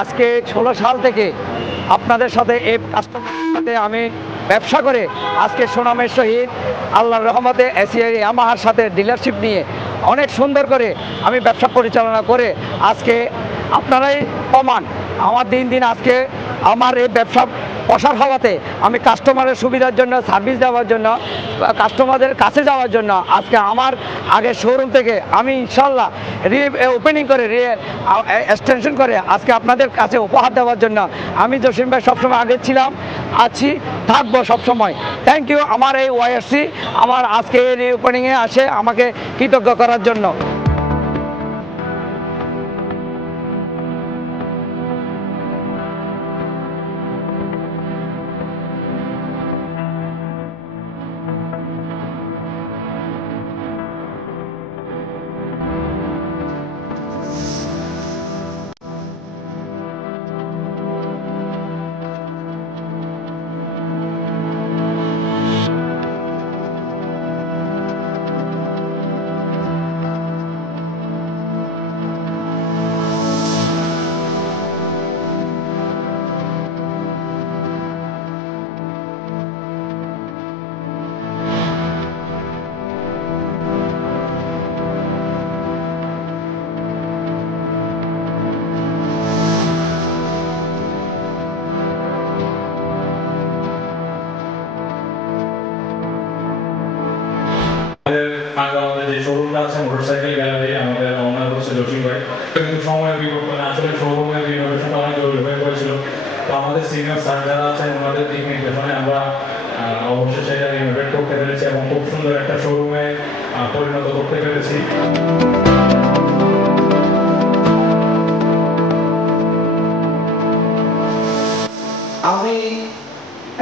আজকে 16 সাল থেকে আপনাদের সাথে এই কাস্টমারের সাথে আমি ব্যবসা করে আজকে সুনামের সহিত আল্লাহর রহমতে এসিআই ইয়ামাহার সাথে ডিলারশিপ নিয়ে অনেক সুন্দর করে আমি ব্যবসা পরিচালনা করে আজকে আপনারাই প্রমাণ আমার দিন দিন আজকে আমার এই ব্যবসা প্রসার হওয়াতে আমি কাস্টমারের সুবিধার জন্য সার্ভিস দেওয়ার জন্য কাস্টমারদের কাছে যাওয়ার জন্য আজকে আমার আগে শোরুম থেকে আমি ইনশাল্লাহ ওপেনিং করে এক্সটেনশন করে আজকে আপনাদের কাছে উপহার দেওয়ার জন্য আমি জসিম ভাই সবসময় আগে ছিলাম আছি থাকবো সবসময়। থ্যাংক ইউ আমার এই ওয়াইআরসি আমার আজকে এই ওপেনিংয়ে আসে আমাকে কৃতজ্ঞ করার জন্য। আমাদের যে শোরুমটা আছে মোটরসাইকেল গ্যালারি আমাদের ওনার হচ্ছে জসিম ভাই, কিন্তু সময়ের বিবর্তনে আসলে শোরুমের রিনোভেশনটা অনেক জরুরি হয়ে পড়েছিল। তো আমাদের সিনিয়র স্যার যারা আছেন ওনাদের দিক নির্দেশনে আমরা অবশ্যই সেটা রিনোভেট করতে পেরেছি এবং খুব সুন্দর একটা শোরুমে পরিণত করতে পেরেছি। আমি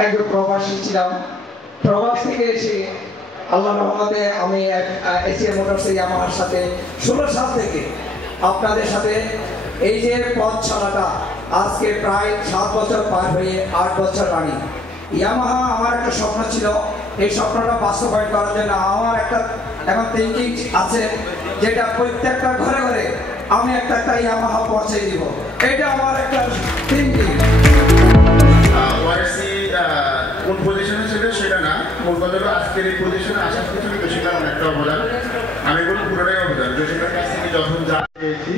একজন প্রবাসী ছিলাম, প্রবাস থেকে এসে আল্লাহর রহমতে আমি এসিআই মোটরস ইয়ামাহার সাথে 16 সাল থেকে আপনাদের সাথে এই যে পথ চলাটা আজকে প্রায় 7 বছর পার হয়ে 8 বছর রানি। ইয়ামাহা আমার একটা স্বপ্ন ছিল, এই স্বপ্নটা বাস্তবায়ন করার জন্য আমার একটা এখন থিঙ্কিং আছে যেটা প্রত্যেকটা ঘরে ঘরে আমি একটা ইয়ামাহা পৌঁছে দিব, এটা আমার একটা থিঙ্কিং। কোন পজিশনে ছিল সেটা না, মূল কথা হলো আজকের এই পজিশনে আসার পিছনে জসিমের অনেকটা অবদান, আমি বলি পুরোটাই অবদান। জসিমের কাছ থেকে যখন যা পেয়েছি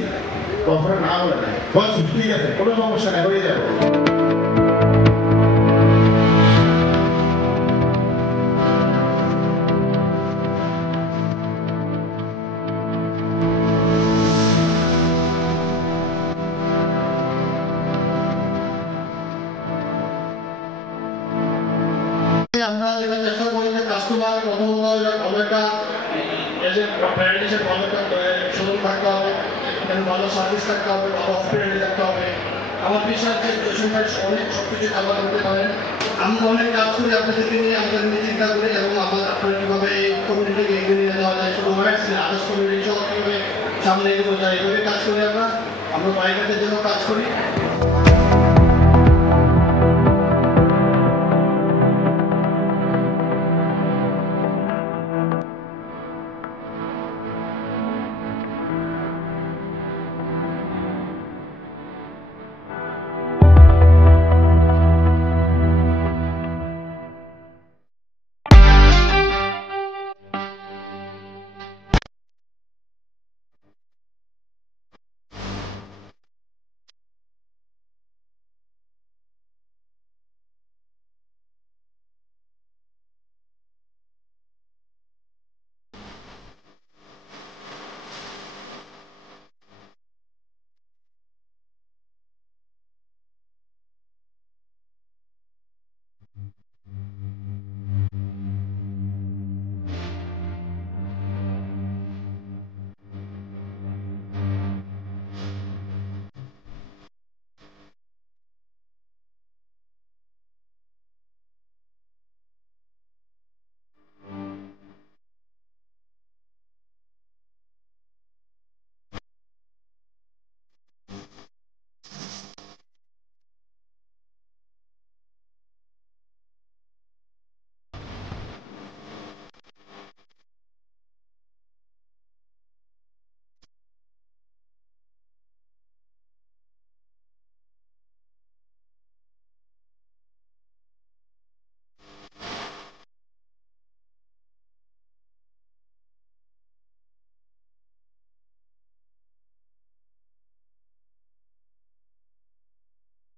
কখনো না বলে নাই, বস ঠিক আছে কোনো সমস্যা নেই হয়ে যাবো। আমরা যেটা চেষ্টা করি যে কাস্টমার কখনো একটা শোরুম থাকতে হবে, ভালো সার্ভিস থাকতে হবে, ভালো হসপিটালিটি থাকতে হবে। আমার বিশ্বাস যে জসিম ভাই অনেক সবকিছু ভালো করতে পারেন। আমরা অনেক কাজ করি আপনাদেরকে নিয়ে, আমাদের নিয়ে চিন্তা করি এবং আপনারা কীভাবে এই কমিউনিটিকে এগিয়ে নিয়ে যাওয়া যায়, শুধু আদার্স কমিউনিটি সহ কীভাবে সামনে এগিয়ে যায় এইভাবে কাজ করি। আমরা বাইকারদের জন্য কাজ করি।